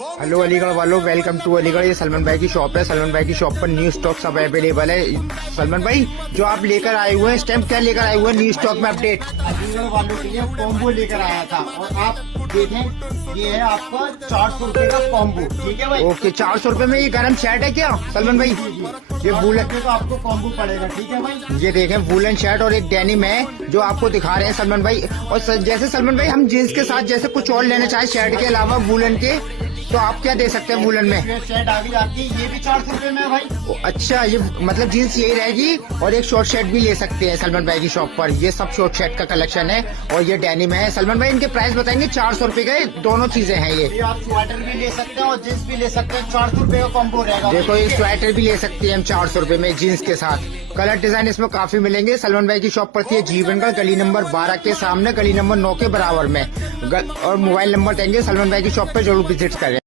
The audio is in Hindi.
हेलो अलीगढ़ वालों, वेलकम टू अलीगढ़। ये सलमान भाई की शॉप है। सलमान भाई की शॉप पर न्यू स्टॉक सब अवेलेबल है। सलमान भाई, जो आप लेकर आए हुए हैं इस टाइम, क्या लेकर आए हुए हैं न्यू स्टॉक में अपडेट? अलीगढ़ वालों के लिए कॉम्बो लेकर आया था और आप देखें, ये है आपको 400 रुपए का कॉम्बो। ठीक है भाई। ओके, 400 रुपए में ये गरम शर्ट है क्या सलमान भाई? ये वूलन तो आपको कॉम्बो पड़ेगा। ठीक है भाई। ये देखें, वूलन शर्ट और एक डेनिम है जो आपको दिखा रहे हैं सलमान भाई। और जैसे सलमान भाई हम जीन्स के साथ जैसे कुछ और लेना चाहे शर्ट के अलावा वूलन के, तो आप क्या दे सकते हैं वूलन में? शर्ट आ भी जाती है, ये भी 400 रुपए में है भाई। अच्छा, ये मतलब जीन्स यही रहेगी और एक शॉर्ट शर्ट भी ले सकते हैं सलमान भाई की शॉप पर। ये सब शॉर्ट शर्ट का कलेक्शन है और ये डेनिम है। सलमान भाई, इनके प्राइस बताएंगे? 400 रुपए का दोनों चीजें हैं ये। आप स्वेटर भी ले सकते हैं और जींस भी ले सकते हैं। 400 रुपए का कॉम्बो रहेगा। देखो, ये स्वेटर भी ले सकते हैं हम 400 रुपए में जीन्स के साथ। कलर डिजाइन इसमें काफी मिलेंगे। सलमान भाई की शॉप पड़ती है जीवनगढ़, गली नंबर 12 के सामने, गली नंबर 9 के बराबर में। और मोबाइल नंबर देंगे, सलमान भाई की शॉप पर जरूर विजिट करें।